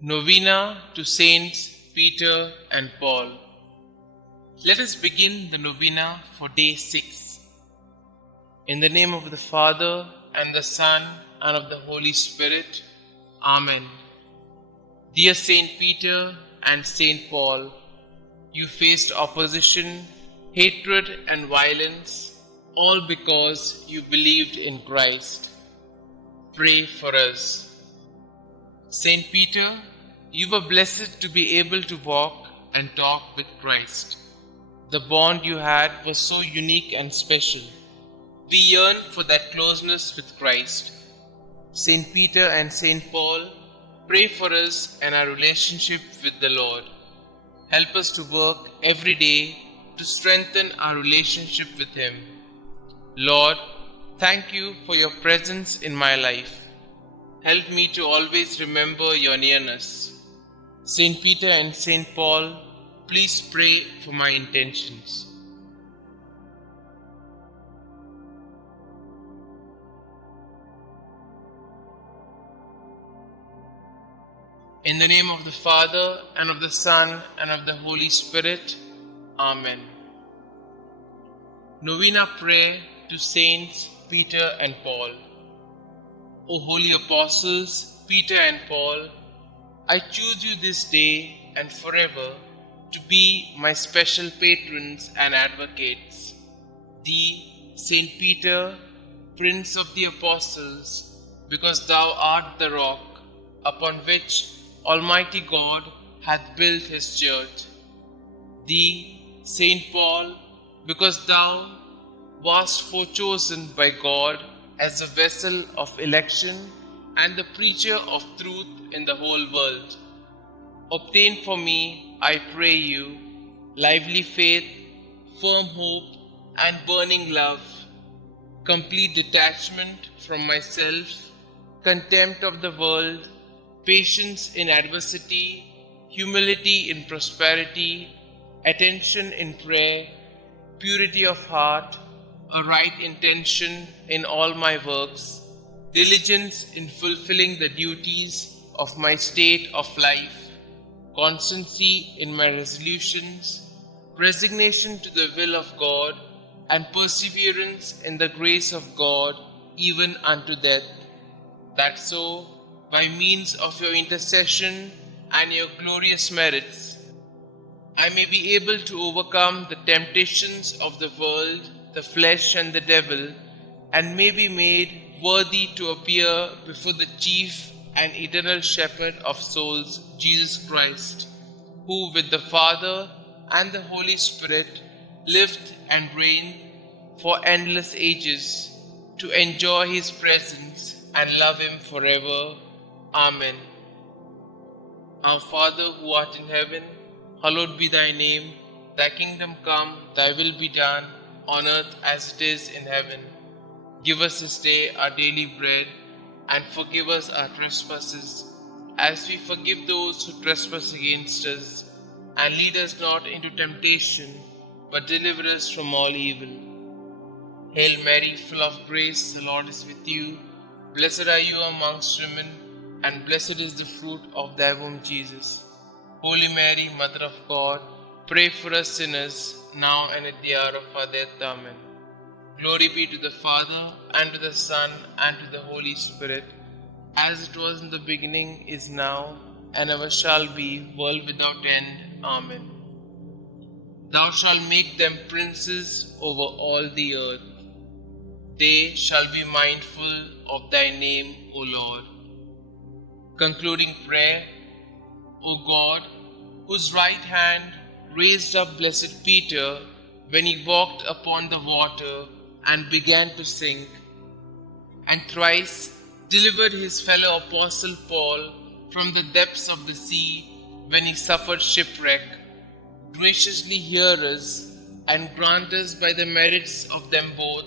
Novena to Saints Peter and Paul. Let us begin the novena for day 6. In the name of the Father, and the Son, and of the Holy Spirit. Amen. Dear Saint Peter and Saint Paul, you faced opposition, hatred, and violence, all because you believed in Christ. Pray for us. Saint Peter, you were blessed to be able to walk and talk with Christ. The bond you had was so unique and special. We yearn for that closeness with Christ. Saint Peter and Saint Paul, pray for us and our relationship with the Lord. Help us to work every day to strengthen our relationship with Him. Lord, thank you for your presence in my life. Help me to always remember your nearness. Saint Peter and Saint Paul, please pray for my intentions. In the name of the Father, and of the Son, and of the Holy Spirit. Amen. Novena prayer to Saints Peter and Paul. O holy apostles, Peter and Paul, I choose you this day and forever to be my special patrons and advocates. Thee, Saint Peter, Prince of the Apostles, because thou art the rock upon which Almighty God hath built his church. Thee, Saint Paul, because thou wast forechosen by God as a vessel of election and the preacher of truth in the whole world. Obtain for me, I pray you, lively faith, firm hope, and burning love, complete detachment from myself, contempt of the world, patience in adversity, humility in prosperity, attention in prayer, purity of heart, a right intention in all my works, diligence in fulfilling the duties of my state of life, constancy in my resolutions, resignation to the will of God, and perseverance in the grace of God even unto death, that so, by means of your intercession and your glorious merits, I may be able to overcome the temptations of the world, the flesh, and the devil, and may be made worthy to appear before the chief and eternal shepherd of souls, Jesus Christ, who with the Father and the Holy Spirit lived and reigned for endless ages, to enjoy his presence and love him forever. Amen. Our Father who art in heaven, hallowed be thy name. Thy kingdom come, thy will be done, on earth as it is in heaven. Give us this day our daily bread, and forgive us our trespasses, as we forgive those who trespass against us. And lead us not into temptation, but deliver us from all evil. Hail Mary, full of grace, the Lord is with you. Blessed are you amongst women, and blessed is the fruit of thy womb, Jesus. Holy Mary, Mother of God, pray for us sinners, now and at the hour of our death. Amen. Glory be to the Father, and to the Son, and to the Holy Spirit, as it was in the beginning, is now, and ever shall be, world without end. Amen. Thou shalt make them princes over all the earth. They shall be mindful of thy name, O Lord. Concluding prayer. O God, whose right hand raised up blessed Peter when he walked upon the water and began to sink, and thrice delivered his fellow apostle Paul from the depths of the sea when he suffered shipwreck, graciously hear us and grant us by the merits of them both,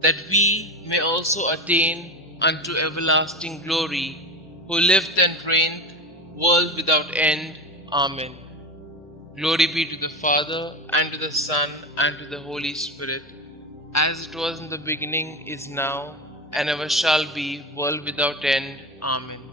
that we may also attain unto everlasting glory, who lived and reigned world without end. Amen. Glory be to the Father, and to the Son, and to the Holy Spirit, as it was in the beginning, is now, and ever shall be, world without end. Amen.